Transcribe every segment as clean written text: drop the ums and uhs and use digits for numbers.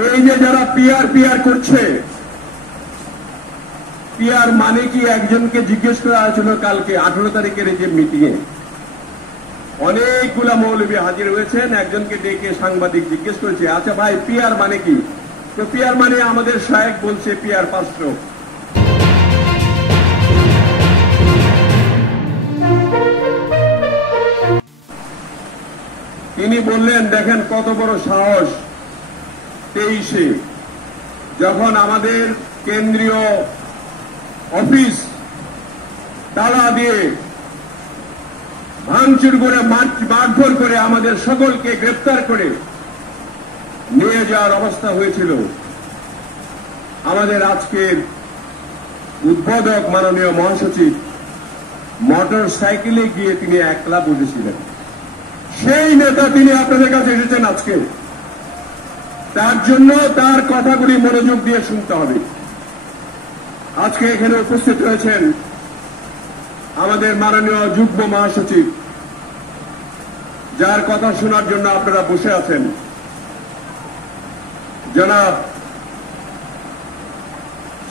এই যে যারা পিআর পিআর করছে, পিআর মানে কি একজনকে জিজ্ঞেস করা হয়েছিল কালকে 18 তারিখের যে মিটিংয়ে, অনেকগুলা মৌলবী হাজির হয়েছেন। একজনকে ডেকে সাংবাদিক জিজ্ঞেস করেছে, আচ্ছা ভাই পিআর মানে কি? তো পিআর মানে আমাদের শায়েখ বলছে পিআর 500। তিনি বললেন, দেখেন কত বড় সাহস। 23-এ যখন আমাদের কেন্দ্রীয় অফিস তালা দিয়ে ভাঙচুর করে মারধর করে আমাদের সকলকে গ্রেফতার করে নিয়ে যাওয়ার অবস্থা হয়েছিল, আমাদের আজকের উদ্বোধক মাননীয় মহাসচিব মোটর সাইকেলে গিয়ে তিনি একলা বসেছিলেন। সেই নেতা তিনি আপনাদের কাছে এসেছেন আজকে। তার জন্য তার কথাগুলি মনোযোগ দিয়ে শুনতে হবে। আজকে এখানে উপস্থিত রয়েছেন আমাদের মাননীয় যুগ্ম মহাসচিব, যার কথা শোনার জন্য আপনারা বসে আছেন, জনাব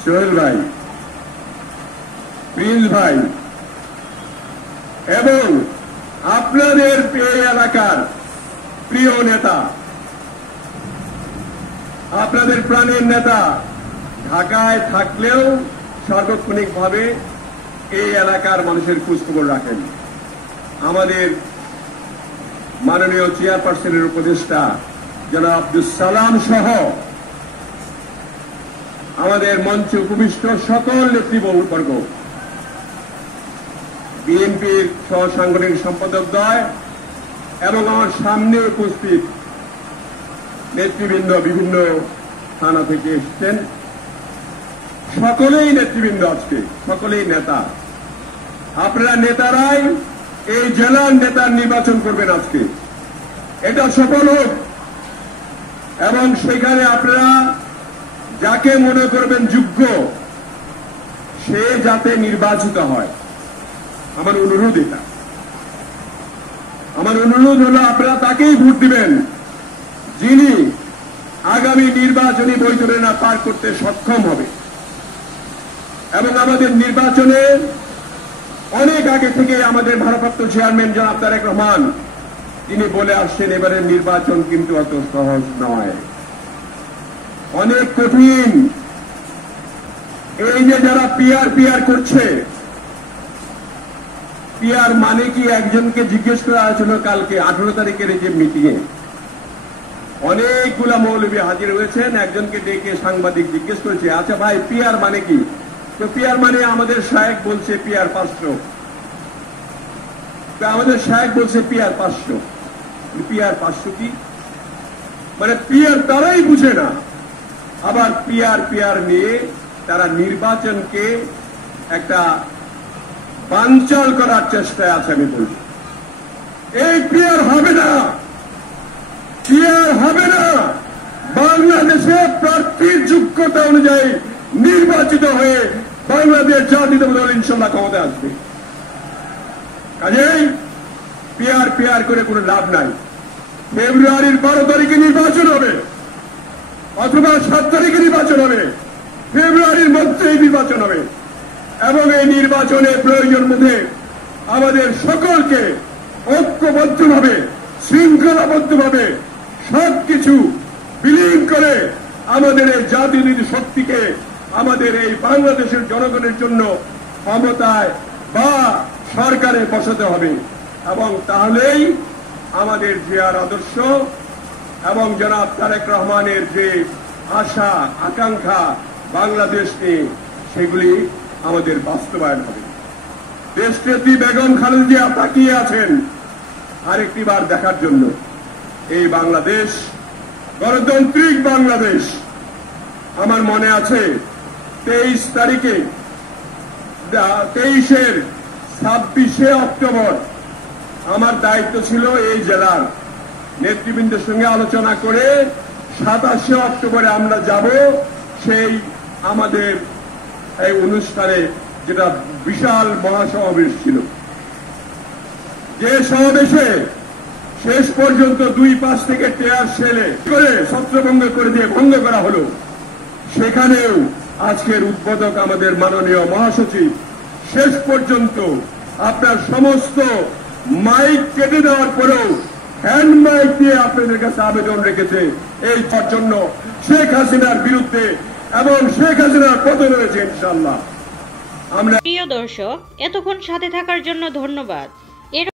সোহেল ভাই, প্রিন্স ভাই, এবং আপনাদের এই এলাকার প্রিয় নেতা, আপনাদের প্রাণের নেতা, ঢাকায় থাকলেও সার্বক্ষণিকভাবে এই এলাকার মানুষের খোঁজখবর রাখেন, আমাদের মাননীয় চেয়ারপারসনের উপদেষ্টা জনাব আব্দুল সালাম সহ আমাদের মঞ্চে উপবিষ্ট সকল নেতৃবর্গ, বিএনপির সহ সাংগঠনিক সম্পাদকদ্বয় এবং আমার সামনে উপস্থিত নেতৃবৃন্দ, বিভিন্ন থানা থেকে এসেছেন, সকলেই নেতৃবৃন্দ, আজকে সকলেই নেতা। আপনারা নেতারাই এই জেলার নেতার নির্বাচন করবেন আজকে, এটা সফল হোক। এবং সেখানে আপনারা যাকে মনে করবেন যোগ্য, সে যাতে নির্বাচিত হয়, আমার অনুরোধ এটা। আমার অনুরোধ হলো আপনারা তাকেই ভোট দিবেন যিনি আগামী নির্বাচনী বৈতরণী পার করতে সক্ষম হবে। এবং আমাদের নির্বাচনে অনেক আগে থেকে আমাদের ভারপ্রাপ্ত চেয়ারম্যান জনাব তারেক রহমান তিনি বলে আসছেন, এবারের নির্বাচন কিন্তু অত সহজ নয়, অনেক কঠিন। এই যে যারা পিআর পিআর করছে, পিআর মানে কি একজনকে জিজ্ঞেস করা হয়েছিল কালকে 18 তারিখের যে মিটিংয়ে, অনেকগুলা মৌলবী হাজির হয়েছেন। একজনকে ডেকে সাংবাদিক জিজ্ঞেস করেছে, আচ্ছা ভাই পিআর মানে কি? তো পিআর মানে আমাদের শায়েখ বলছে পিআর 500। তো আমাদের শায়েখ বলছে পিআর 500। পিআর 500 কি? মানে পিআর তারাই বুঝে না, আবার পিআর পিআর নিয়ে তারা নির্বাচনকে একটা বানচাল করার চেষ্টায় আছে। আমি বলছি এই পিআর হবে না, পিআর হবে না। বাংলাদেশে প্রার্থীর যোগ্যতা অনুযায়ী নির্বাচিত হয়ে বাংলাদেশ জাতীয়তাবাদী দল ইনশাল্লাহ ক্ষমতায় আসবে। কাজেই পিআর পিআর করে কোনো লাভ নাই। ফেব্রুয়ারির 12 তারিখে নির্বাচন হবে অথবা 7 তারিখে নির্বাচন হবে, ফেব্রুয়ারির মধ্যেই নির্বাচন হবে। এবং এই নির্বাচনের প্রয়োজন মধ্যে আমাদের সকলকে ঐক্যবদ্ধভাবে, শৃঙ্খলাবদ্ধভাবে সবকিছু বিলীন করে আমাদের এই জাতীয় শক্তিকে আমাদের এই বাংলাদেশের জনগণের জন্য ক্ষমতায় বা সরকারে বসাতে হবে। এবং তাহলেই আমাদের জিয়ার আদর্শ এবং জনাব তারেক রহমানের যে আশা আকাঙ্ক্ষা বাংলাদেশ নিয়ে, সেগুলি আমাদের বাস্তবায়ন হবে। দেশনেত্রী বেগম খালেদা জিয়া তাকিয়ে আছেন আরেকটি বার দেখার জন্য এই বাংলাদেশ গণতান্ত্রিক বাংলাদেশ। আমার মনে আছে 23 তারিখে 23-এর 26শে অক্টোবর আমার দায়িত্ব ছিল এই জেলার নেতৃবৃন্দের সঙ্গে আলোচনা করে 27শে অক্টোবরে আমরা যাব সেই আমাদের এই অনুষ্ঠানে, যেটা বিশাল মহাসমাবেশ ছিল, যে সমাবেশে শেষ পর্যন্ত 2 পাশ থেকে টেয়ার শেলে করে ছত্রভঙ্গ করে দিয়ে ভঙ্গ করা হলো। সেখানেও আজকের উদ্বোধক আমাদের মাননীয় মহাসচিব শেষ পর্যন্ত আপনার সমস্ত মাইক কেটে দেওয়ার পরেও হ্যান্ড মাইক দিয়ে আপনাদের কাছে আবেদন রেখেছে এই জন্য শেখ হাসিনার বিরুদ্ধে, এবং শেখ হাসিনার পতন হয়েছে ইনশাআল্লাহ। আমরা প্রিয় দর্শক, এতক্ষণ সাথে থাকার জন্য ধন্যবাদ।